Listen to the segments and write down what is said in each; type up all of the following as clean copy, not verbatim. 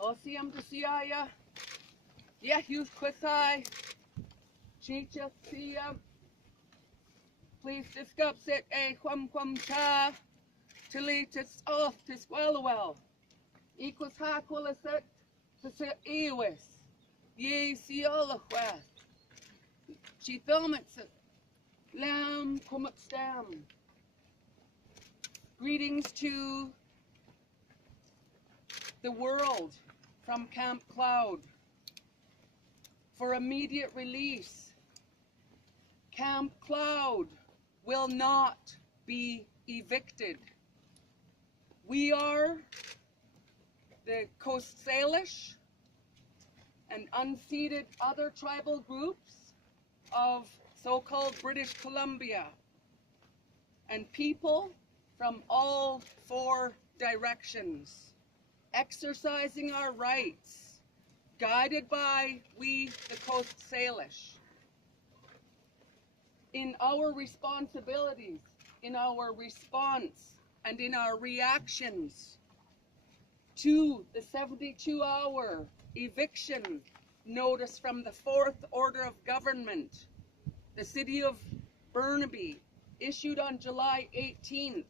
Osiam to Siaya, Yehus Quisai, Chicha Siam, please discupsit a quam cha, Tilitis off tis well, equals haquilisit, to sit eowis, ye seolachweth, she filmits lamb cum stam. Greetings to the world from Camp Cloud. For immediate release, Camp Cloud will not be evicted. We are the Coast Salish and unceded other tribal groups of so-called British Columbia, and people from all 4 directions, exercising our rights, guided by we, the Coast Salish. In our responsibilities, in our response, and in our reactions to the 72-hour eviction notice from the 4th Order of Government, the City of Burnaby, issued on July 18th,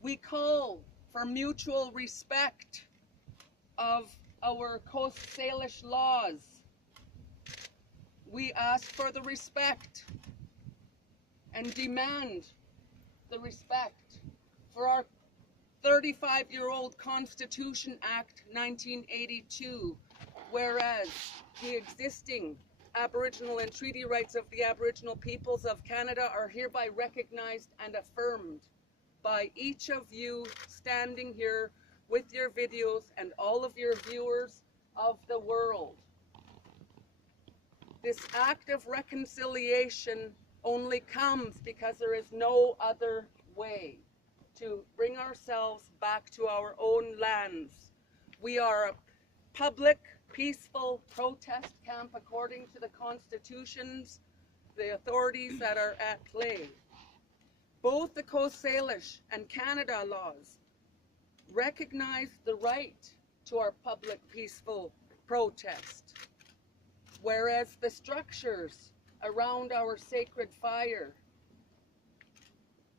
we call for mutual respect of our Coast Salish laws. We ask for the respect and demand the respect for our 35-year-old Constitution Act 1982, whereas the existing Aboriginal and treaty rights of the Aboriginal peoples of Canada are hereby recognized and affirmed by each of you standing here with your videos and all of your viewers of the world. This act of reconciliation only comes because there is no other way to bring ourselves back to our own lands. We are a public, peaceful protest camp according to the constitutions, the authorities that are at play. Both the Coast Salish and Canada laws recognize the right to our public, peaceful protest, whereas the structures around our sacred fire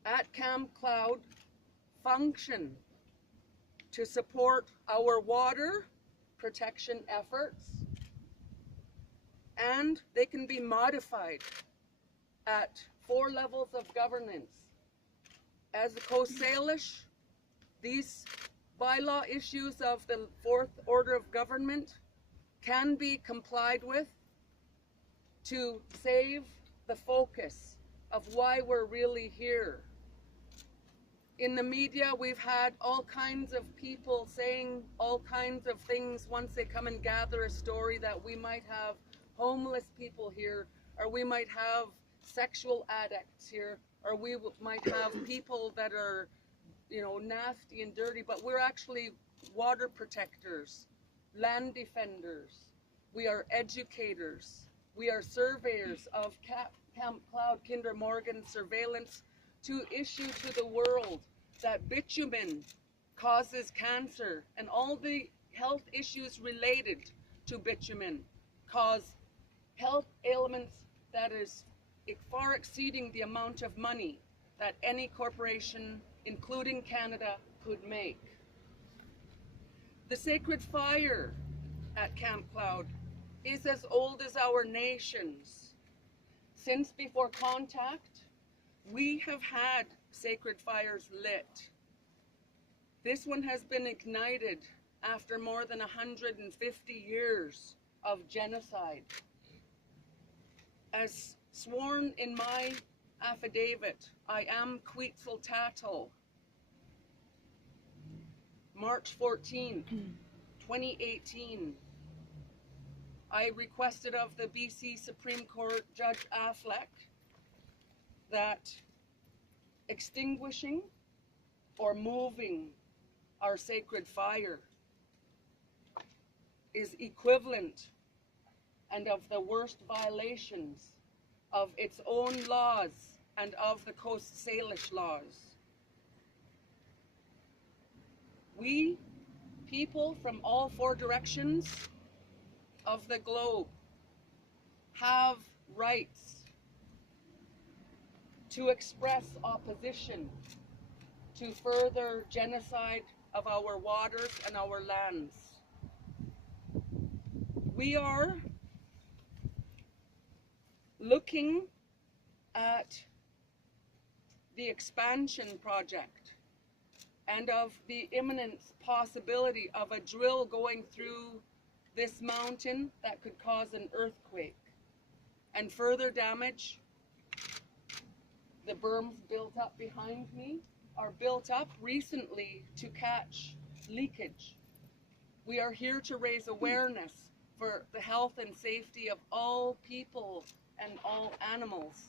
at Camp Cloud function to support our water protection efforts, and they can be modified at 4 levels of governance. As the Coast Salish, these bylaw issues of the 4th Order of Government can be complied with to save the focus of why we're really here. In the media, we've had all kinds of people saying all kinds of things once they come and gather a story that we might have homeless people here, or we might have sexual addicts here, or we might have people that are, you know, nasty and dirty, but we're actually water protectors, land defenders, we are educators, we are surveyors of Camp Cloud Kinder Morgan surveillance to issue to the world that bitumen causes cancer, and all the health issues related to bitumen cause health ailments that is far exceeding the amount of money that any corporation, including Canada, could make. The sacred fire at Camp Cloud is as old as our nations. Since before contact, we have had sacred fires lit. This one has been ignited after more than 150 years of genocide. As sworn in my affidavit, I am Quetzalcoatl. March 14, 2018, I requested of the BC Supreme Court Judge Affleck that extinguishing or moving our sacred fire is equivalent and of the worst violations of its own laws and of the Coast Salish laws. We, people from all four directions of the globe, have rights to express opposition to further genocide of our waters and our lands. We are looking at the expansion project and of the imminent possibility of a drill going through this mountain that could cause an earthquake and further damage. The berms built up behind me are built up recently to catch leakage. We are here to raise awareness for the health and safety of all people and all animals.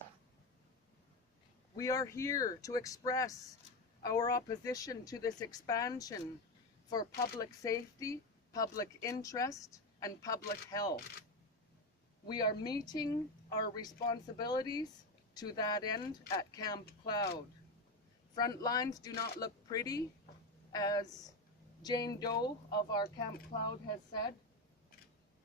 We are here to express our opposition to this expansion for public safety, public interest, and public health. We are meeting our responsibilities to that end at Camp Cloud. Front lines do not look pretty, as Jane Doe of our Camp Cloud has said,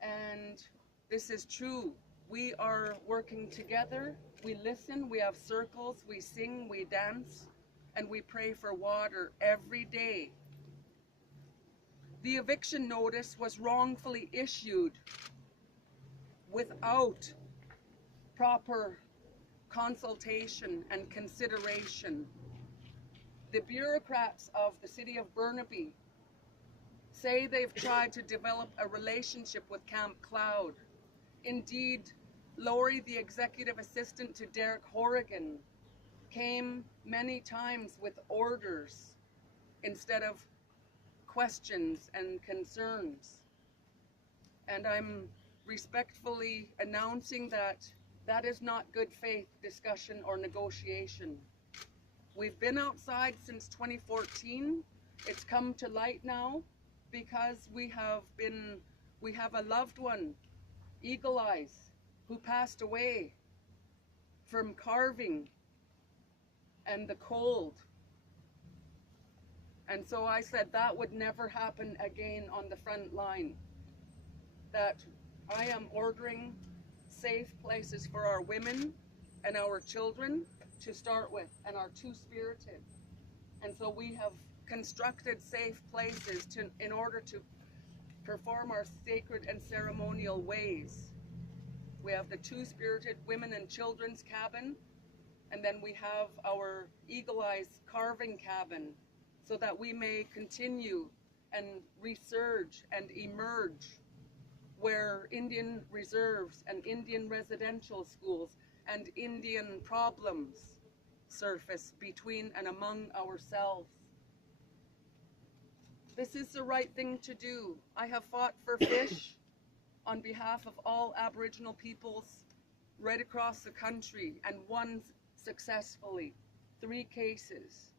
and this is true. We are working together, we listen, we have circles, we sing, we dance, and we pray for water every day. The eviction notice was wrongfully issued without proper consultation and consideration. The bureaucrats of the city of Burnaby say they've tried to develop a relationship with Camp Cloud. Indeed, Laurie, the executive assistant to Derek Horrigan, came many times with orders instead of questions and concerns. And I'm respectfully announcing that that is not good faith discussion or negotiation. We've been outside since 2014. It's come to light now because we have a loved one, Eagle Eyes, who passed away from carving and the cold. And so I said that would never happen again on the front line. That I am ordering safe places for our women and our children to start with, and our two-spirited. And so we have constructed safe places in order to perform our sacred and ceremonial ways. We have the two-spirited women and children's cabin, and then we have our Eagle Eyes carving cabin, so that we may continue and resurge and emerge where Indian reserves and Indian residential schools and Indian problems surface between and among ourselves. This is the right thing to do. I have fought for fish on behalf of all Aboriginal peoples right across the country and won successfully 3 cases.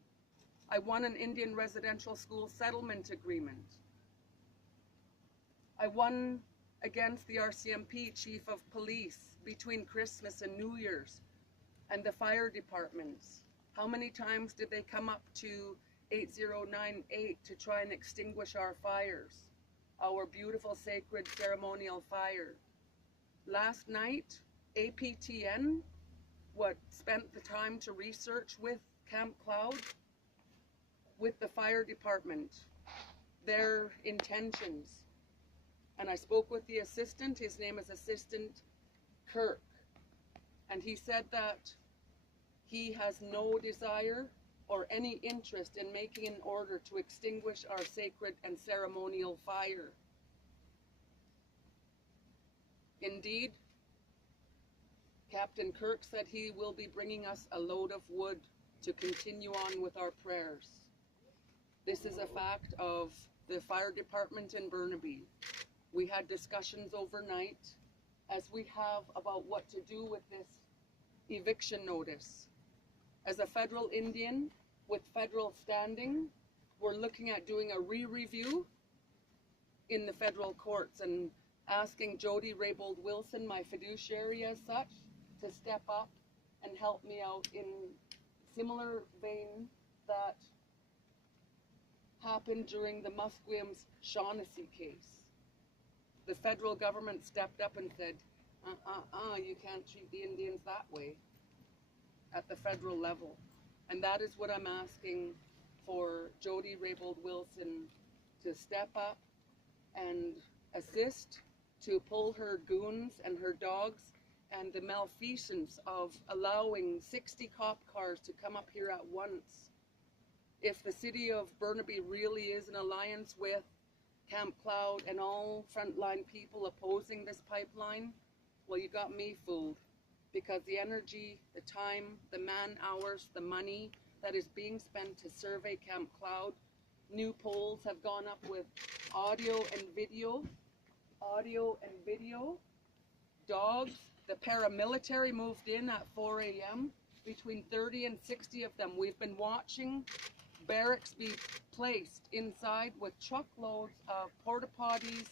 I won an Indian residential school settlement agreement. I won against the RCMP chief of police between Christmas and New Year's and the fire departments. How many times did they come up to 8098 to try and extinguish our fires, our beautiful sacred ceremonial fire? Last night, APTN spent the time to research with Camp Cloud, with the fire department, their intentions. And I spoke with the assistant, his name is Assistant Kirk, and he said that he has no desire or any interest in making an order to extinguish our sacred and ceremonial fire. Indeed, Captain Kirk said he will be bringing us a load of wood to continue on with our prayers. This is a fact of the fire department in Burnaby. We had discussions overnight, as we have, about what to do with this eviction notice. As a federal Indian with federal standing, we're looking at doing a re-review in the federal courts and asking Jody Raybould Wilson, my fiduciary as such, to step up and help me out in similar vein that happened during the Musqueam's Shaughnessy case. The federal government stepped up and said, you can't treat the Indians that way at the federal level. And that is what I'm asking for Jody Raybould-Wilson to step up and assist, to pull her goons and her dogs and the malfeasance of allowing 60 cop cars to come up here at once. If the city of Burnaby really is in alliance with Camp Cloud and all frontline people opposing this pipeline, well, you got me fooled, because the energy, the time, the man hours, the money that is being spent to survey Camp Cloud, new polls have gone up with audio and video, dogs. The paramilitary moved in at 4 a.m., between 30 and 60 of them. We've been watching barracks be placed inside with truckloads of porta potties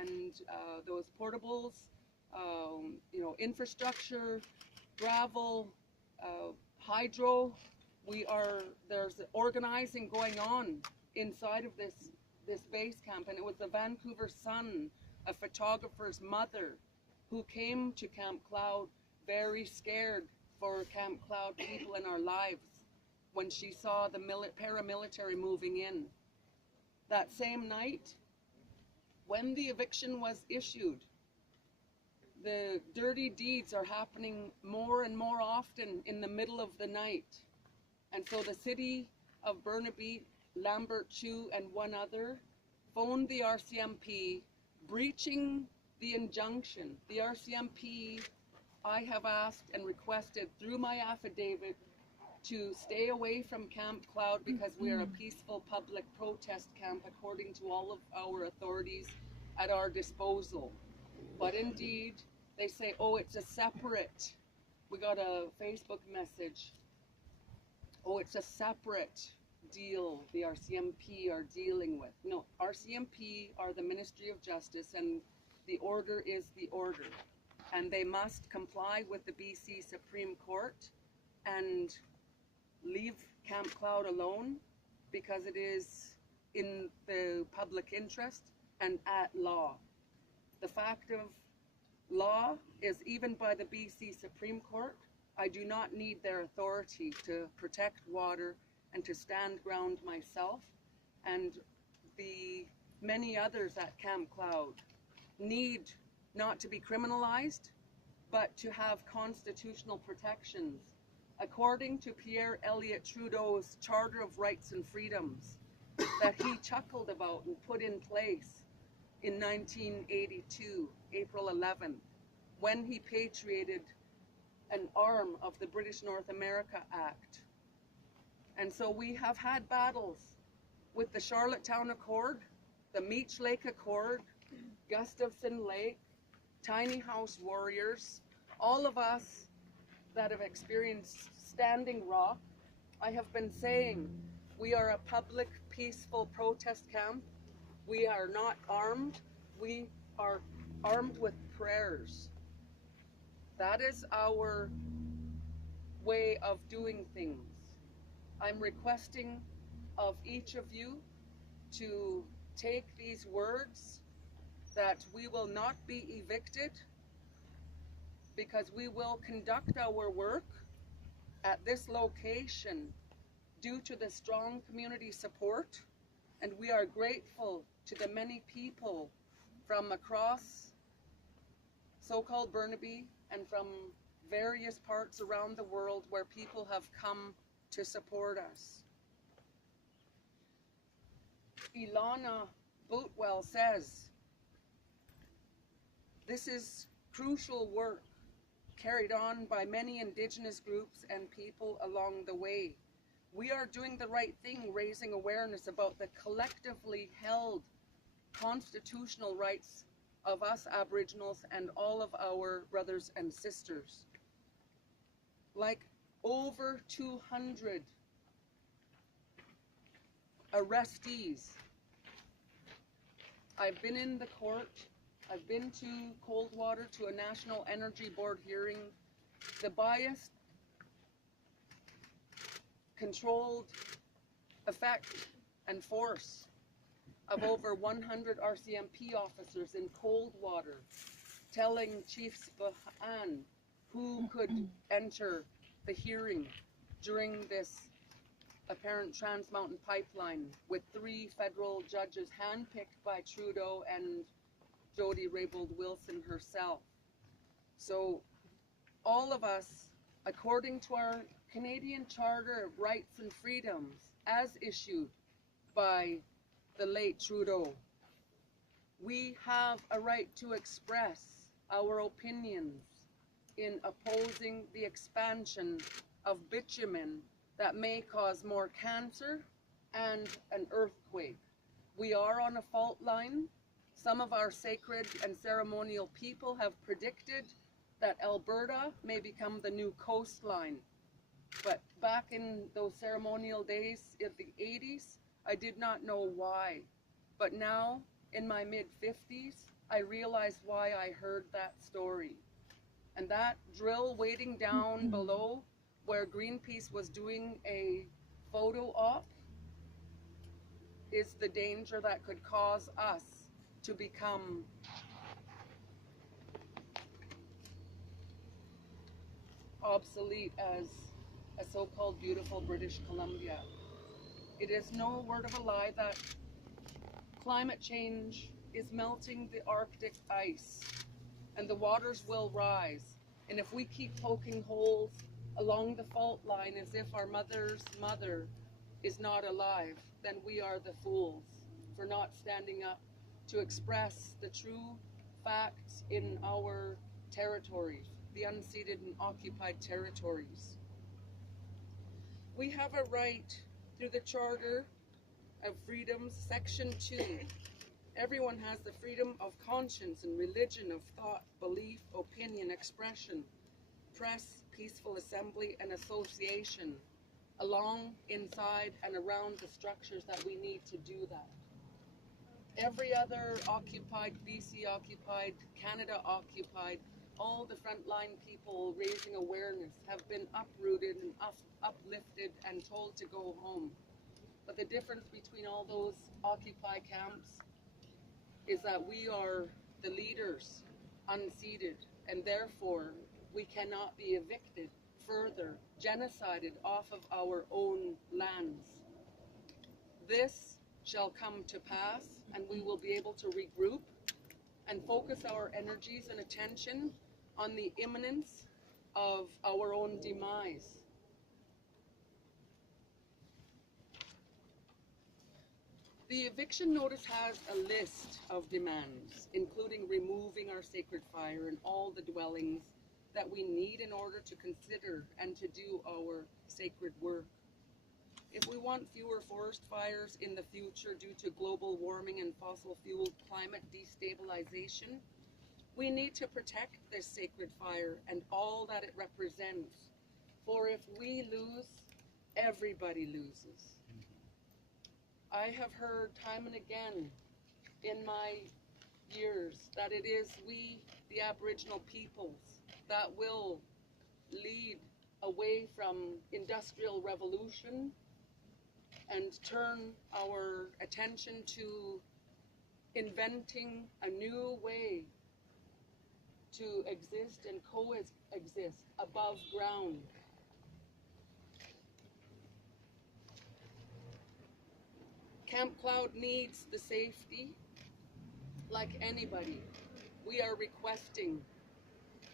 and those portables, infrastructure, gravel, hydro. There's organizing going on inside of this base camp, and it was the Vancouver Sun, a photographer's mother, who came to Camp Cloud very scared for Camp Cloud people in our lives when she saw the paramilitary moving in. That same night, when the eviction was issued, the dirty deeds are happening more and more often in the middle of the night. And so the city of Burnaby, Lambert Chew, and one other phoned the RCMP, breaching the injunction. The RCMP, I have asked and requested through my affidavit to stay away from Camp Cloud because we are a peaceful public protest camp according to all of our authorities at our disposal. But indeed, they say, oh, it's a separate, we got a Facebook message, oh, it's a separate deal the RCMP are dealing with. No, RCMP are the Ministry of Justice, and the order is the order. And they must comply with the BC Supreme Court and leave Camp Cloud alone because it is in the public interest and at law. The fact of law is, even by the BC Supreme Court, I do not need their authority to protect water and to stand ground myself, and the many others at Camp Cloud need not to be criminalized, but to have constitutional protections according to Pierre Elliott Trudeau's Charter of Rights and Freedoms that he chuckled about and put in place in 1982, April 11th, when he patriated an arm of the British North America Act. And so we have had battles with the Charlottetown Accord, the Meech Lake Accord, Gustafson Lake, Tiny House Warriors, all of us that have experienced Standing Rock. I have been saying we are a public, peaceful protest camp. We are not armed. We are armed with prayers. That is our way of doing things. I'm requesting of each of you to take these words, that we will not be evicted, because we will conduct our work at this location due to the strong community support, and we are grateful to the many people from across so-called Burnaby and from various parts around the world where people have come to support us. Ilana Bootwell says, this is crucial work carried on by many Indigenous groups and people along the way. We are doing the right thing, raising awareness about the collectively held constitutional rights of us Aboriginals and all of our brothers and sisters. Like over 200 arrestees. I've been in the court. I've been to Coldwater to a National Energy Board hearing. The biased, controlled effect and force of over 100 RCMP officers in Coldwater telling Chief Spahan who could enter the hearing during this apparent Trans Mountain Pipeline, with 3 federal judges handpicked by Trudeau and Jody Raybould Wilson herself. So all of us, according to our Canadian Charter of Rights and Freedoms, as issued by the late Trudeau, we have a right to express our opinions in opposing the expansion of bitumen that may cause more cancer and an earthquake. We are on a fault line. Some of our sacred and ceremonial people have predicted that Alberta may become the new coastline. But back in those ceremonial days in the 80s, I did not know why. But now, in my mid-50s, I realized why I heard that story. And that drill waiting down below where Greenpeace was doing a photo op is the danger that could cause us to become obsolete as a so-called beautiful British Columbia. It is no word of a lie that climate change is melting the Arctic ice and the waters will rise. And if we keep poking holes along the fault line as if our mother's mother is not alive, then we are the fools for not standing up to express the true facts in our territories, the unceded and occupied territories. We have a right through the Charter of Freedoms, Section 2. Everyone has the freedom of conscience and religion, of thought, belief, opinion, expression, press, peaceful assembly, and association, along, inside, and around the structures that we need to do that. Every other occupied, BC occupied, Canada occupied, all the frontline people raising awareness have been uprooted and uplifted and told to go home. But the difference between all those occupy camps is that we are the leaders, unceded, and therefore we cannot be evicted further, genocided off of our own lands. This shall come to pass, and we will be able to regroup and focus our energies and attention on the imminence of our own demise. The eviction notice has a list of demands, including removing our sacred fire and all the dwellings that we need in order to consider and to do our sacred work. If we want fewer forest fires in the future due to global warming and fossil-fueled climate destabilization, we need to protect this sacred fire and all that it represents. For if we lose, everybody loses. I have heard time and again in my years that it is we, the Aboriginal peoples, that will lead away from industrial revolution and turn our attention to inventing a new way to exist and coexist above ground. Camp Cloud needs the safety like anybody. We are requesting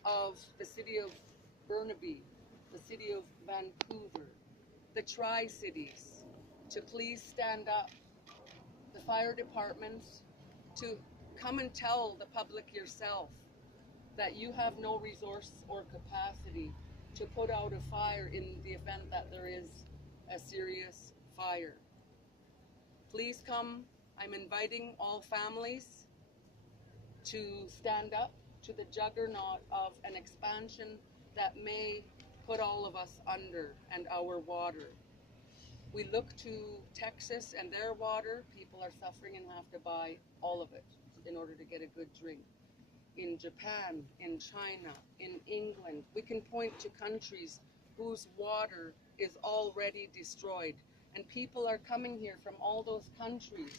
of the city of Burnaby, the city of Vancouver, the Tri-Cities, to please stand up, the fire departments, to come and tell the public yourself that you have no resource or capacity to put out a fire in the event that there is a serious fire. Please come. I'm inviting all families to stand up to the juggernaut of an expansion that may put all of us under and our water. We look to Texas and their water. People are suffering and have to buy all of it in order to get a good drink. In Japan, in China, in England, we can point to countries whose water is already destroyed. and people are coming here from all those countries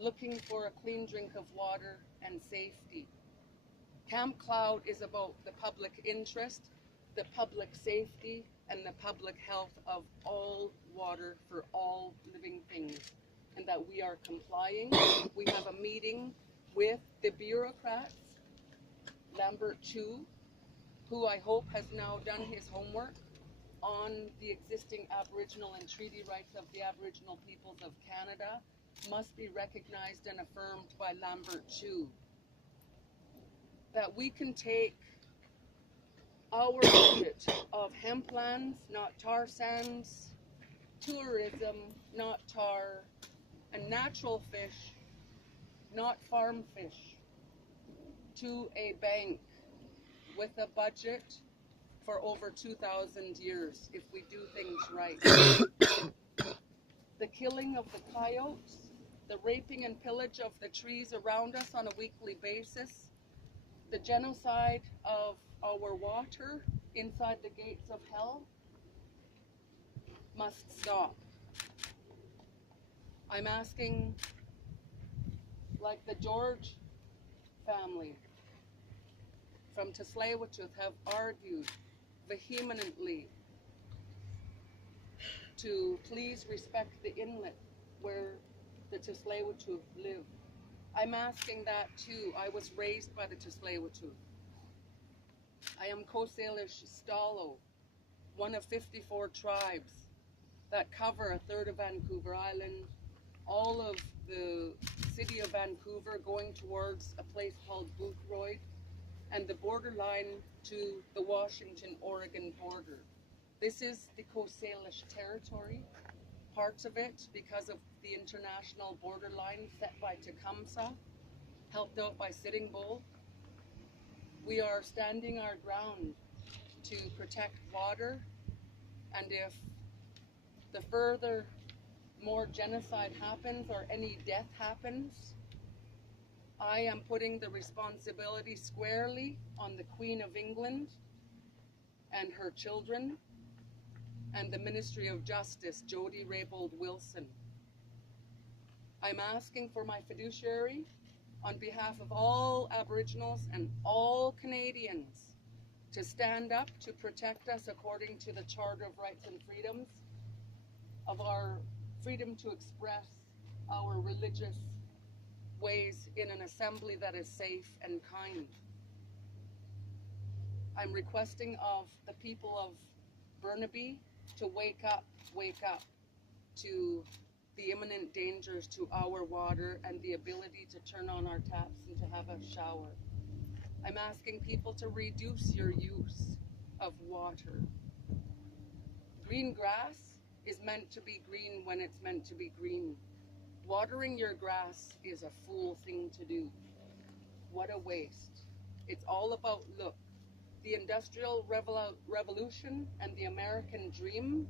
looking for a clean drink of water and safety. Camp Cloud is about the public interest, the public safety, and the public health of all water for all living things, and that we are complying. We have a meeting with the bureaucrats, Lambert Chu, who I hope has now done his homework on the existing Aboriginal and treaty rights of the Aboriginal peoples of Canada, must be recognized and affirmed by Lambert Chu. That we can take our budget of hemp lands, not tar sands, tourism, not tar, and natural fish, not farm fish, to a bank with a budget for over 2,000 years if we do things right. The killing of the coyotes, the raping and pillage of the trees around us on a weekly basis, the genocide of our water inside the gates of hell must stop. I'm asking, like the George family from Tsleil-Waututh have argued vehemently to please respect the inlet where the Tsleil-Waututh live. I'm asking that too. I was raised by the Tsleil-Waututh. I am Coast Salish Stalo, one of 54 tribes that cover a third of Vancouver Island, all of the city of Vancouver going towards a place called Boothroyd, and the borderline to the Washington-Oregon border. This is the Coast Salish territory, parts of it because of the international borderline set by Tecumseh, helped out by Sitting Bull. We are standing our ground to protect water, and if the further more genocide happens or any death happens, I am putting the responsibility squarely on the Queen of England and her children and the Ministry of Justice, Jody Raybould Wilson. I'm asking for my fiduciary on behalf of all Aboriginals and all Canadians to stand up to protect us according to the Charter of Rights and Freedoms, of our freedom to express our religious ways in an assembly that is safe and kind. I'm requesting of the people of Burnaby to wake up to the imminent dangers to our water and the ability to turn on our taps and to have a shower. I'm asking people to reduce your use of water. Green grass is meant to be green when it's meant to be green. Watering your grass is a fool thing to do. What a waste. It's all about look. The Industrial Revolution and the American dream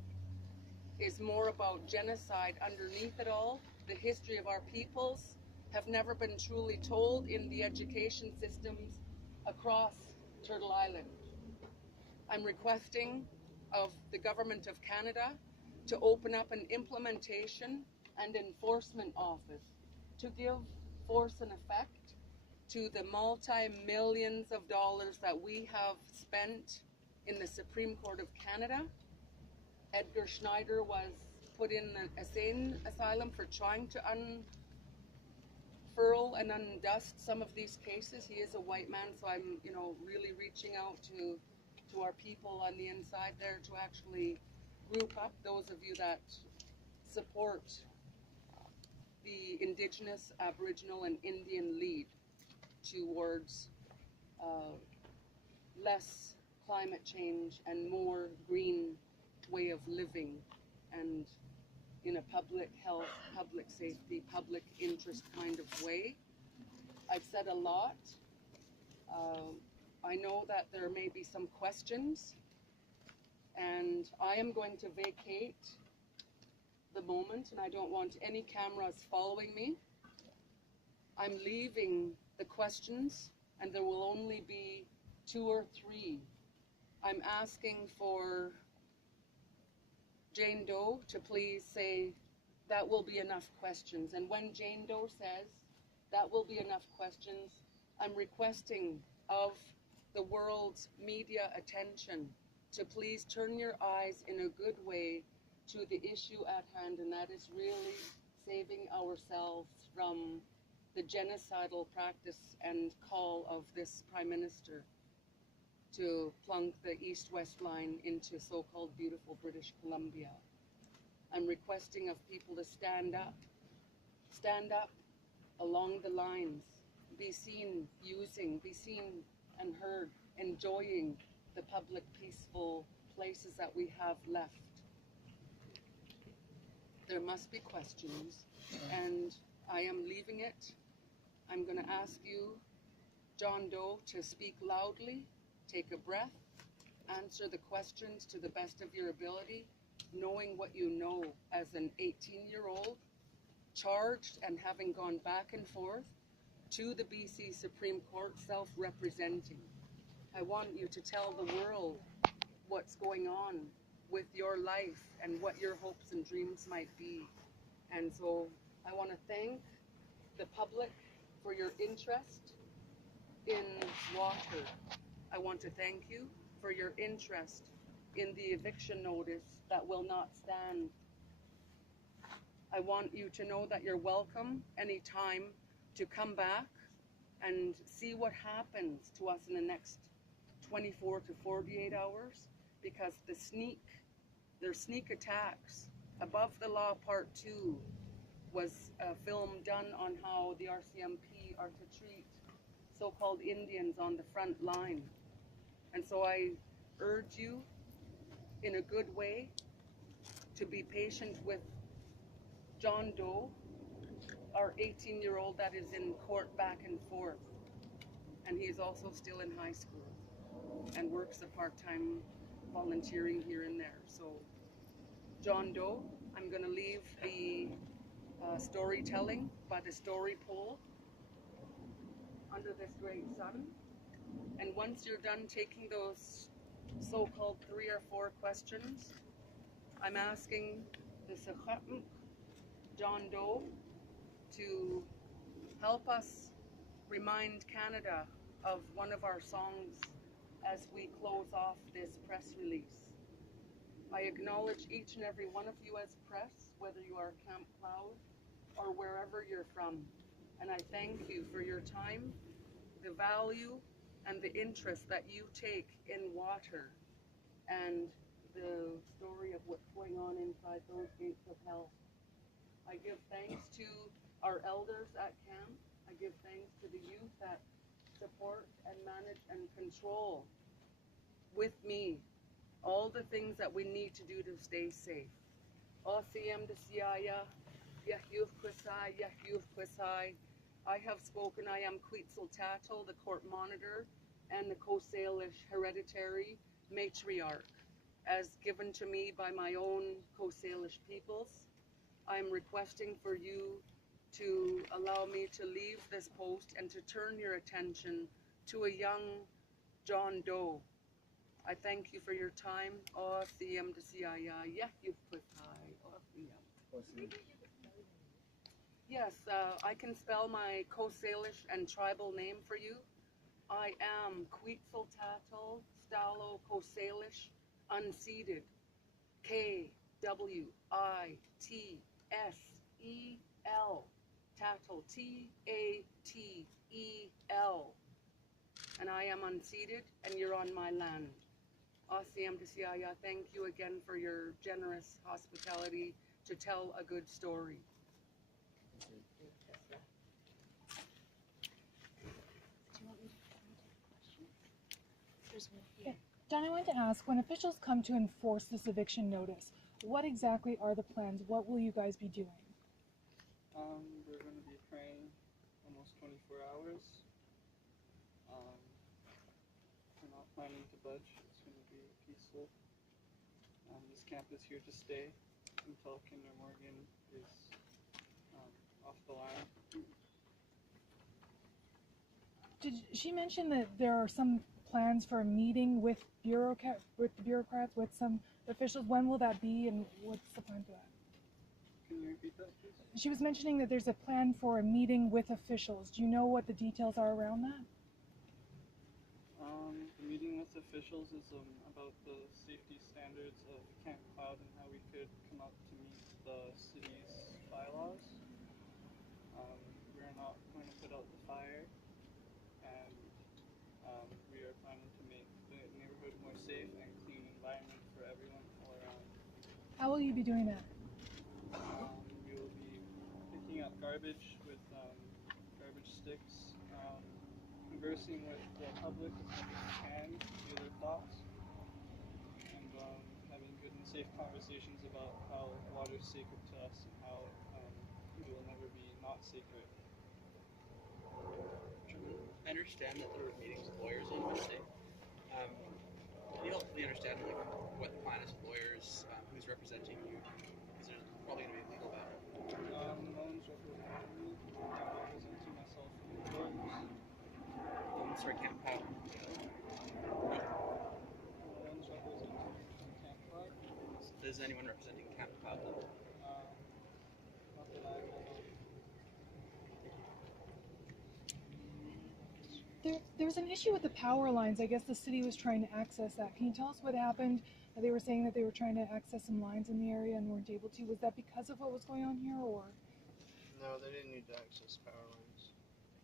is more about genocide underneath it all. The history of our peoples have never been truly told in the education systems across Turtle Island. I'm requesting of the Government of Canada to open up an implementation and enforcement office to give force and effect to the multi-millions of dollars that we have spent in the Supreme Court of Canada. Edgar Schneider was put in a sane asylum for trying to unfurl and undust some of these cases. He is a white man, so I'm, really reaching out to our people on the inside there to actually group up those of you that support the Indigenous, Aboriginal, and Indian lead towards less climate change and more green way of living, and in a public health, public safety, public interest kind of way. I've said a lot. I know that there may be some questions, and I am going to vacate the moment, and I don't want any cameras following me. I'm leaving the questions, and there will only be 2 or 3. I'm asking for Jane Doe to please say that will be enough questions. And when Jane Doe says that will be enough questions, I'm requesting of the world's media attention to please turn your eyes in a good way to the issue at hand, and that is really saving ourselves from the genocidal practice and call of this Prime Minister to plunk the east-west line into so-called beautiful British Columbia. I'm requesting of people to stand up along the lines, be seen and heard, enjoying the public peaceful places that we have left. There must be questions, and I am leaving it. I'm going to ask you, John Doe, to speak loudly, take a breath, answer the questions to the best of your ability, knowing what you know as an 18-year-old, charged and having gone back and forth to the BC Supreme Court, self-representing. I want you to tell the world what's going on with your life and what your hopes and dreams might be. And so I want to thank the public for your interest in water. I want to thank you for your interest in the eviction notice that will not stand. I want you to know that you're welcome anytime to come back and see what happens to us in the next 24 to 48 hours, because their sneak attacks, Above the Law Part 2 was a film done on how the RCMP are to treat so-called Indians on the front line. And so I urge you in a good way to be patient with John Doe, our 18-year-old that is in court back and forth. And he is also still in high school and works a part-time volunteering here and there. So John Doe, I'm going to leave the storytelling by the story pole under this great sun. And once you're done taking those so-called 3 or 4 questions, I'm asking the Secretary, John Doe, to help us remind Canada of one of our songs as we close off this press release. I acknowledge each and every one of you as press, whether you are Camp Cloud or wherever you're from. And I thank you for your time, the value, and the interest that you take in water and the story of what's going on inside those gates of hell. I give thanks to our elders at camp. I give thanks to the youth that support and manage and control with me all the things that we need to do to stay safe. I have spoken. I am Quetzalcoatl, the court monitor, and the Coast Salish hereditary matriarch, as given to me by my own Coast Salish peoples. I am requesting for you to allow me to leave this post and to turn your attention to a young John Doe. I thank you for your time. Yes, I can spell my Coast Salish and tribal name for you. I am Quetzalcoatl Stalo Coast Salish unceded. K-W-I-T-S-E-L. Tatl, T-A-T-E-L. And I am unceded, and you're on my land. Thank you again for your generous hospitality to tell a good story. Yeah. John, I wanted to ask, when officials come to enforce this eviction notice, what exactly are the plans? What will you guys be doing? We're going to be praying almost 24 hours. We're not planning to budge. It's going to be peaceful. This camp is here to stay until Kinder Morgan is off the line. Did she mention that there are some plans for a meeting with the bureaucrats, with some officials. When will that be, and what's the plan for that? Can you repeat that, please? She was mentioning that there's a plan for a meeting with officials. Do you know what the details are around that? The meeting with officials is about the safety standards of Camp Cloud and how we could come up to meet the city's bylaws. We're not going to put out the fire, and we are planning to make the neighborhood more safe and clean environment for everyone all around. How will you be doing that? We will be picking up garbage with garbage sticks, conversing with the public as much as we can to hear their thoughts, and having good and safe conversations about how water is sacred to us and how it will never be not sacred. I understand that there were meetings with lawyers on Wednesday. Can you help me understand what the plan is with lawyers, who's representing you? Because there's probably going to be a legal battle. No one's representing me. I'm representing myself in the courts. Sorry, Camp Cloud. No one's representing Camp Cloud. Is anyone representing Camp Cloud? Not that I know of. There's an issue with the power lines. I guess the city was trying to access that. Can you tell us what happened? They were saying that they were trying to access some lines in the area and weren't able to. Was that because of what was going on here, or? No, they didn't need to access power lines.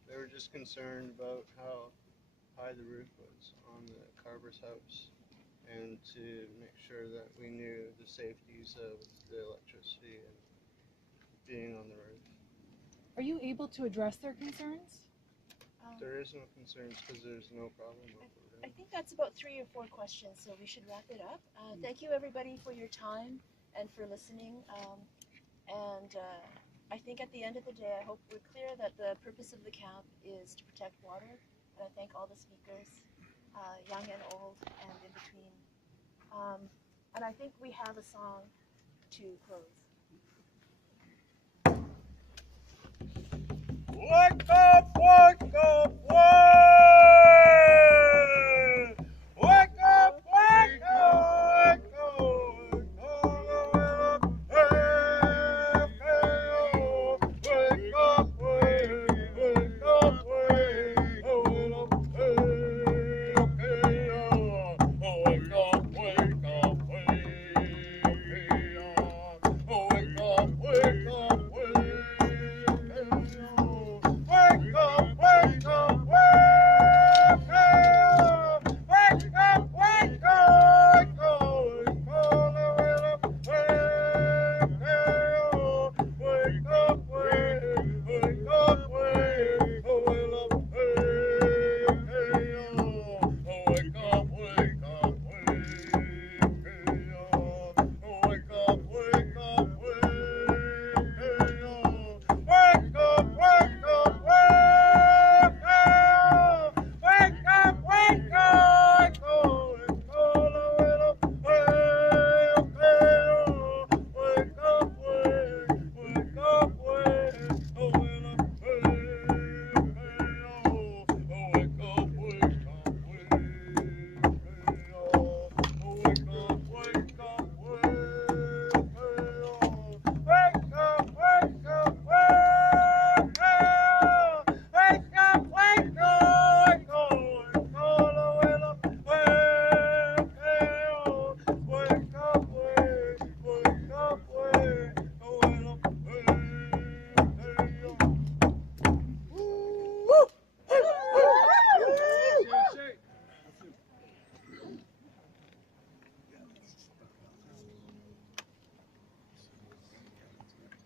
They were just concerned about how high the roof was on the Carver's house, and to make sure that we knew the safeties of the electricity and being on the roof. Are you able to address their concerns? There is no concerns because there's no problem with I it. think that's about 3 or 4 questions, so we should wrap it up. Thank you, everybody, for your time and for listening. I think at the end of the day, I hope we're clear that the purpose of the camp is to protect water. And I thank all the speakers, young and old and in between. And I think we have a song to close. Wake up, wake up, wake